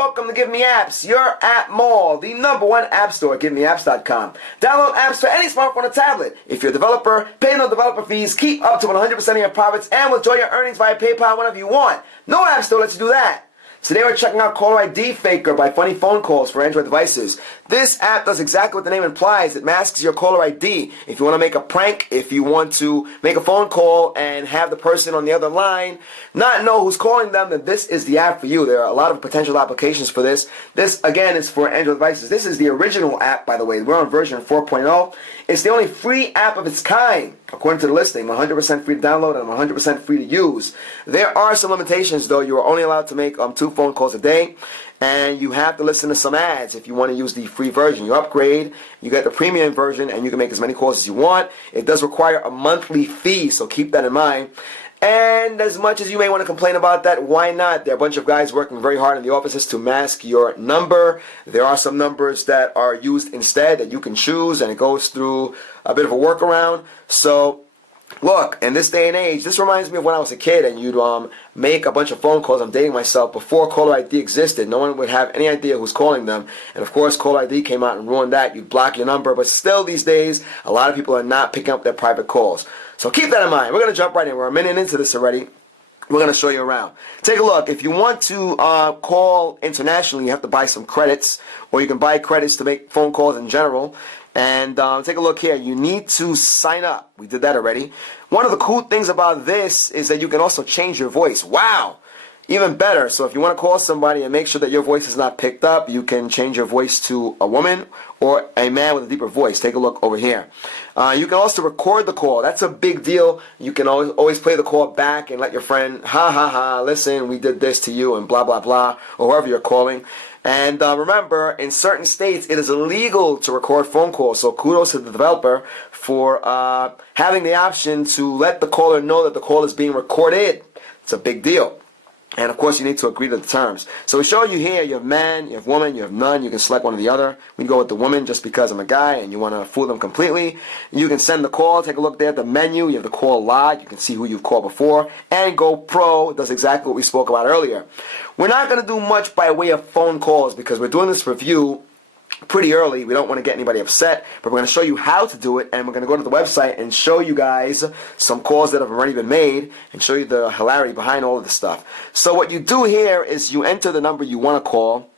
welcome to GiveMeApps, your app mall, the #1 app store, GiveMeApps.com. Download apps for any smartphone or tablet. If you're a developer, pay no developer fees, keep up to 100% of your profits, and withdraw your earnings via PayPal whenever you want. No app store lets you do that. Today we're checking out Caller ID Faker by Funny Phone Calls for Android devices. This app does exactly what the name implies. It masks your caller ID. If you want to make a prank, if you want to make a phone call and have the person on the other line not know who's calling them, then this is the app for you. There are a lot of potential applications for this. This, again, is for Android devices. This is the original app, by the way. We're on version 4.0. It's the only free app of its kind, according to the listing. 100% free to download and 100% free to use. There are some limitations, though. You are only allowed to make 2 phone calls a day, and you have to listen to some ads if you want to use the free version. You upgrade, you get the premium version, and you can make as many calls as you want. It does require a monthly fee, so keep that in mind. And as much as you may want to complain about that, why not? There are a bunch of guys working very hard in the offices to mask your number. There are some numbers that are used instead that you can choose, and it goes through a bit of a workaround. So look, in this day and age, this reminds me of when I was a kid and you'd make a bunch of phone calls. I'm dating myself. Before caller ID existed, no one would have any idea who's calling them. And of course, caller ID came out and ruined that. You'd block your number. But still, these days, a lot of people are not picking up their private calls. So keep that in mind. We're going to jump right in. We're a minute into this already. We're going to show you around. Take a look. If you want to call internationally, you have to buy some credits, or you can buy credits to make phone calls in general. And take a look here. You need to sign up. We did that already. One of the cool things about this is that you can also change your voice. Wow! Even better. So if you want to call somebody and make sure that your voice is not picked up, you can change your voice to a woman or a man with a deeper voice. Take a look over here. You can also record the call. That's a big deal. You can always play the call back and let your friend, ha ha ha, listen, we did this to you and blah blah blah, or whoever you're calling. And remember, in certain states, it is illegal to record phone calls. So kudos to the developer for having the option to let the caller know that the call is being recorded. It's a big deal. And of course, you need to agree to the terms. So we show you here, you have man, you have woman, you have none. You can select one or the other. We go with the woman just because I'm a guy and you want to fool them completely. You can send the call. Take a look there at the menu. You have the call log. You can see who you've called before. And Go Pro does exactly what we spoke about earlier. We're not going to do much by way of phone calls because we're doing this review pretty early. We don't want to get anybody upset, but we're going to show you how to do it, and we're going to go to the website and show you guys some calls that have already been made and show you the hilarity behind all of this stuff. So what you do here is you enter the number you want to call,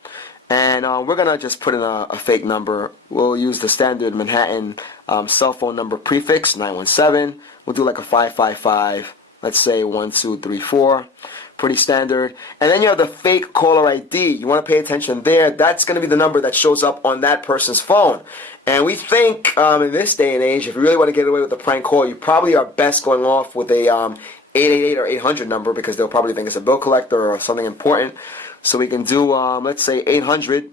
and we're going to just put in a fake number. We'll use the standard Manhattan cell phone number prefix, 917. We'll do like a 555, let's say 1234. Pretty standard. And then you have the fake caller ID. You want to pay attention there. That's going to be the number that shows up on that person's phone. And we think in this day and age, if you really want to get away with a prank call, you probably are best going off with a 888 or 800 number because they'll probably think it's a bill collector or something important. So we can do, let's say 800.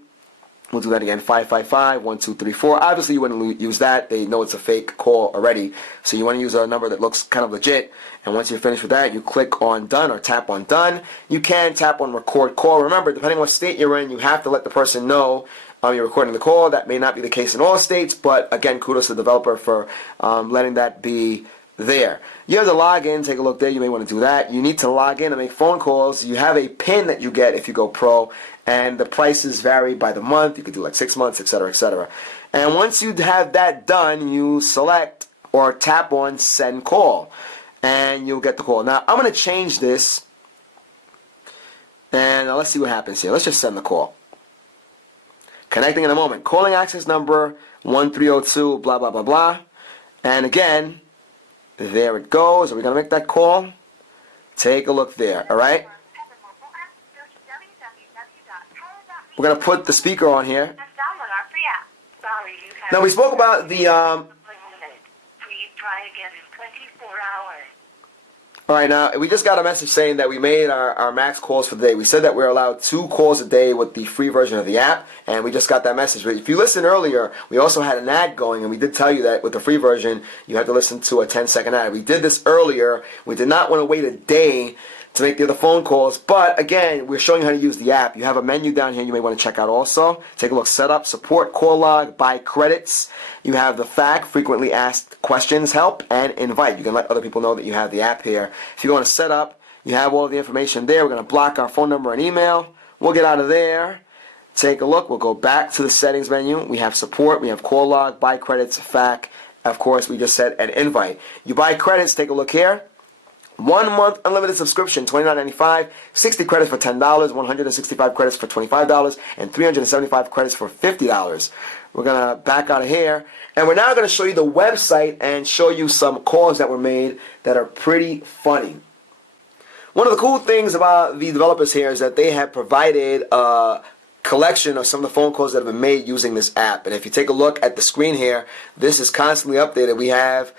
We'll do that again, 555-1234. Obviously, you wouldn't use that. They know it's a fake call already. So you want to use a number that looks kind of legit. And once you're finished with that, you click on Done or tap on Done. You can tap on Record Call. Remember, depending on what state you're in, you have to let the person know you're recording the call. That may not be the case in all states, but again, kudos to the developer for letting that be there. You have to log in. Take a look there. You may want to do that. You need to log in and make phone calls. You have a PIN that you get if you go pro, and the prices vary by the month. You could do like 6 months, etc., etc. And once you have that done, you select or tap on Send Call, and you'll get the call. Now, I'm going to change this, and let's see what happens here. Let's just send the call. Connecting in a moment. Calling access number 1302, blah, blah, blah, blah. And again, there it goes. Are we going to make that call? Take a look there, all right? We're going to put the speaker on here. Now, we spoke about the... Alright, now, we just got a message saying that we made our max calls for the day. We said that we're allowed 2 calls a day with the free version of the app, and we just got that message. But if you listened earlier, we also had an ad going, and we did tell you that with the free version, you had to listen to a 10-second ad. We did this earlier. We did not want to wait a day to make the other phone calls, but again, we're showing you how to use the app. You have a menu down here you may want to check out also. Take a look, setup, support, call log, buy credits. You have the FAQ, frequently asked questions, help, and invite. You can let other people know that you have the app here. If you go into setup, you have all of the information there. We're going to block our phone number and email. We'll get out of there. Take a look. We'll go back to the settings menu. We have support. We have call log, buy credits, FAQ. Of course, we just said an invite. You buy credits. Take a look here. 1 month unlimited subscription, $29.95, 60 credits for $10, 165 credits for $25, and 375 credits for $50. We're going to back out of here, and we're now going to show you the website and show you some calls that were made that are pretty funny. One of the cool things about the developers here is that they have provided a collection of some of the phone calls that have been made using this app. And if you take a look at the screen here, this is constantly updated. We have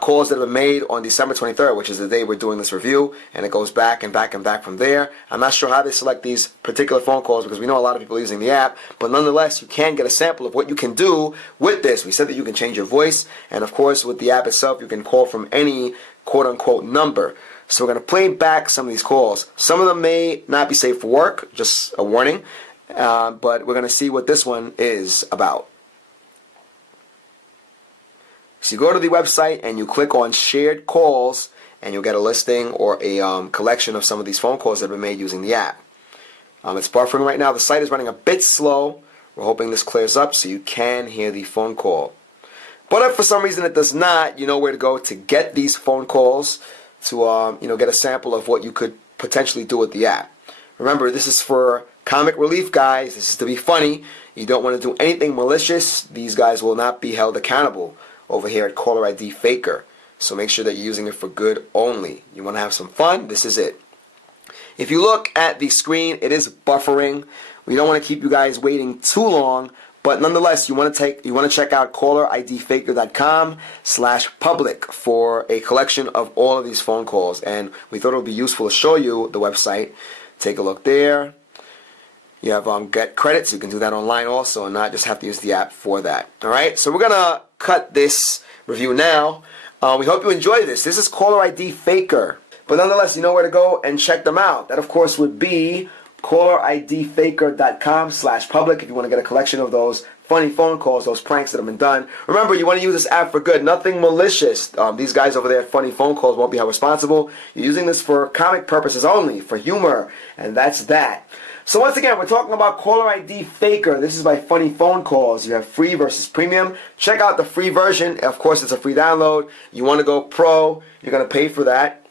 calls that have been made on December 23rd, which is the day we're doing this review, and it goes back and back and back from there. I'm not sure how they select these particular phone calls because we know a lot of people are using the app, but nonetheless, you can get a sample of what you can do with this. We said that you can change your voice, and of course, with the app itself, you can call from any quote-unquote number. So we're going to play back some of these calls. Some of them may not be safe for work, just a warning, but we're going to see what this one is about. So you go to the website and you click on shared calls and you'll get a listing or a collection of some of these phone calls that have been made using the app. It's buffering right now. The site is running a bit slow. We're hoping this clears up so you can hear the phone call. But if for some reason it does not, you know where to go to get these phone calls to get a sample of what you could potentially do with the app. Remember, this is for comic relief, guys. This is to be funny. You don't want to do anything malicious. These guys will not be held accountable over here at Caller ID Faker. So make sure that you're using it for good only. You want to have some fun? This is it. If you look at the screen, it is buffering. We don't want to keep you guys waiting too long, but nonetheless, you want to check out calleridfaker.com/public for a collection of all of these phone calls. And we thought it would be useful to show you the website. Take a look there. You have get credits. You can do that online also and not just have to use the app for that. All right, so we're going to cut this review now. We hope you enjoy this. This is Caller ID Faker. But nonetheless, you know where to go and check them out. That, of course, would be calleridfaker.com/public if you want to get a collection of those funny phone calls, those pranks that have been done. Remember, you want to use this app for good, nothing malicious. These guys over there at Funny Phone Calls won't be held responsible. You're using this for comic purposes only, for humor, and that's that. So once again, we're talking about Caller ID Faker. This is by Funny Phone Calls. You have free versus premium. Check out the free version. Of course, it's a free download. You want to go pro, you're going to pay for that.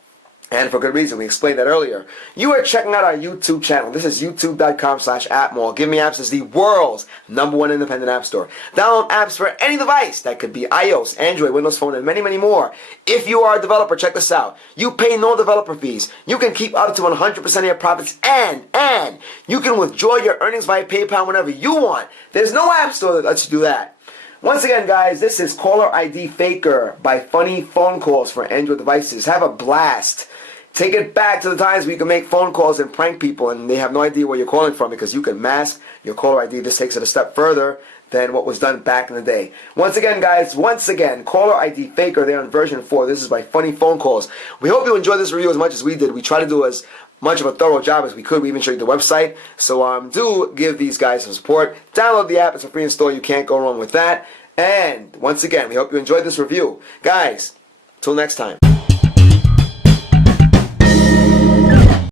And for good reason. We explained that earlier. You are checking out our YouTube channel. This is youtube.com/appmall. GiveMeApps is the world's #1 independent app store. Download apps for any device. That could be iOS, Android, Windows Phone, and many, many more. If you are a developer, check this out. You pay no developer fees. You can keep up to 100% of your profits, and you can withdraw your earnings via PayPal whenever you want. There's no app store that lets you do that. Once again, guys, this is Caller ID Faker by Funny Phone Calls for Android devices. Have a blast. Take it back to the times where you can make phone calls and prank people and they have no idea where you're calling from because you can mask your caller ID. This takes it a step further than what was done back in the day. Once again, guys, Caller ID Faker, they're on version 4. This is by Funny Phone Calls. We hope you enjoyed this review as much as we did. We try to do as much of a thorough job as we could. We even showed you the website. So do give these guys some support. Download the app. It's a free install. You can't go wrong with that. And once again, we hope you enjoyed this review. Guys, till next time.